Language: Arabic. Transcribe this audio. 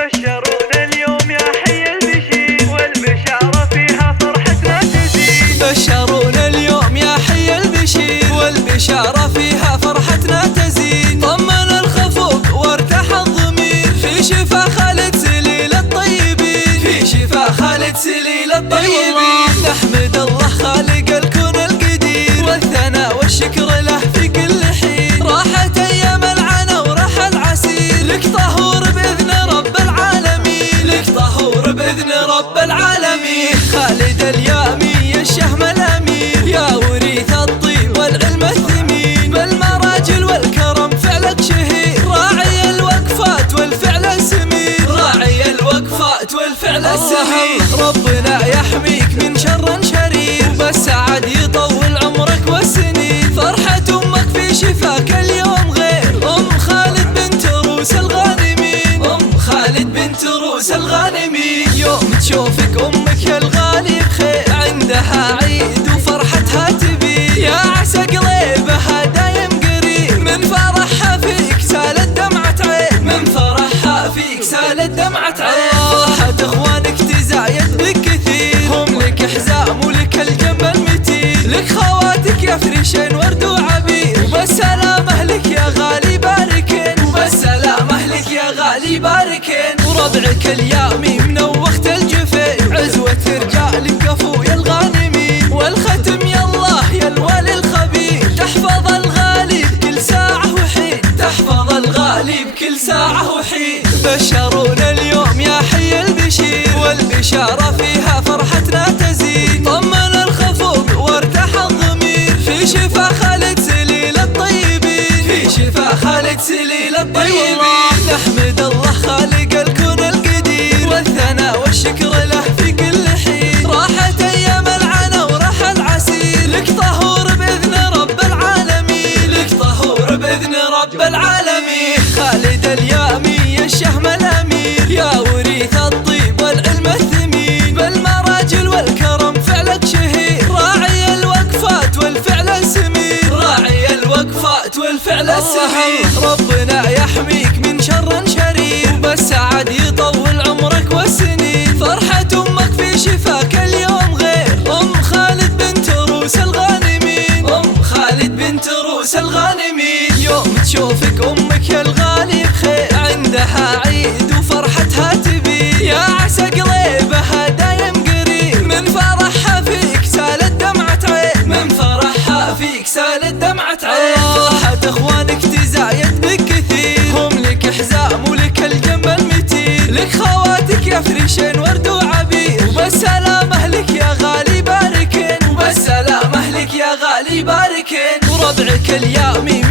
بشرونا اليوم يا حي البشير والبشارة فيها فرحتنا تزيد. بشرونا اليوم يا حي البشير والبشارة فيها فرحتنا تزيد. طمن الخفوق وارتاح الضمير في شفا خالد سليل الطيبين، في شفا خالد سليل الطيبين. نحمد الله خالق الكون القدير والثناء والشكر له في كل حين. راحت ايام العنا وراح العسير، لك طهور باذن رب العالمين، لك طهور باذن رب العالمين. خالد اليامي الشهم الامير يا وريث الطيب والعلم الثمين، بالمراجل والكرم فعلك شهير. راعي الوقفات والفعل السمين، راعي الوقفات والفعل السمين. ربنا يحميك من شر شرير وبالسعد يطول عمرك والسنين. فرحة امك في شفاك اليوم غير، ام خالد بنت روس الغانمين، ام خالد بنت روس الغانمين. يوم تشوفك امك يا الغالي بخير، عندها عيد وفرحتها تبين. يا عسى قليبها دايم قريب، من فرحها فيك سالت دمعة عين، من فرحها فيك سالت دمعة عين. فرحة اخوانك تزايد بك كثير، هم لك حزام ولك الجنب المتين. لك خواتك يفرشين ورد وعبير، وبالسلامة لك يا غالي باركين، وبالسلامة لك يا غالي باركين. وربعك اليامي منوخت الجفين، عزوة رجالك قفو يا الغانمين. والختم يا الله يا الوالي الخبير، تحفظ الغالي بكل ساعة وحين، تحفظ الغالي بكل ساعة وحين. بشرونا اليوم يا حي البشير والبشارة فيها فرحتنا تزيد. طمن الخفوق وارتاح الضمير في شفا خالد سليل الطيبين، في شفا خالد سليل الطيبين. نحمد الله خالق الكون القدير والثناء والشكر له في كل حين. راحت ايام العنا وراح العسير، لك طهور باذن رب العالمين، لك طهور باذن رب العالمين. خالد اليامي الشهم الامير يا وريث الطيب والعلم الثمين، بالمراجل والكرم فعلك شهير. راعي الوقفات والفعل السمين، راعي الوقفات والفعل السمين. ربنا يحميك من شر شرير وبالسعد يطول عمرك والسنين. فرحة امك في شفاك اليوم غير، ام خالد بنت روس الغانمين، ام خالد بنت روس الغانمين. يوم تشوفك امك يا الغالي بخير، عندها عيد وفرحتها تبين. يا عسى قليبها دايم قريب، من فرحها فيك سالت دمعة عين، من فرحها فيك سالت دمعة عين. فرحة اخوانك تزايد بك كثير، هم لك حزام ولك الجنب المتين. لك خواتك يفرشين ورد وعبير، وبالسلامة لك يا غالي باركين، وبالسلامة لك يا غالي باركين. وربعك اليامي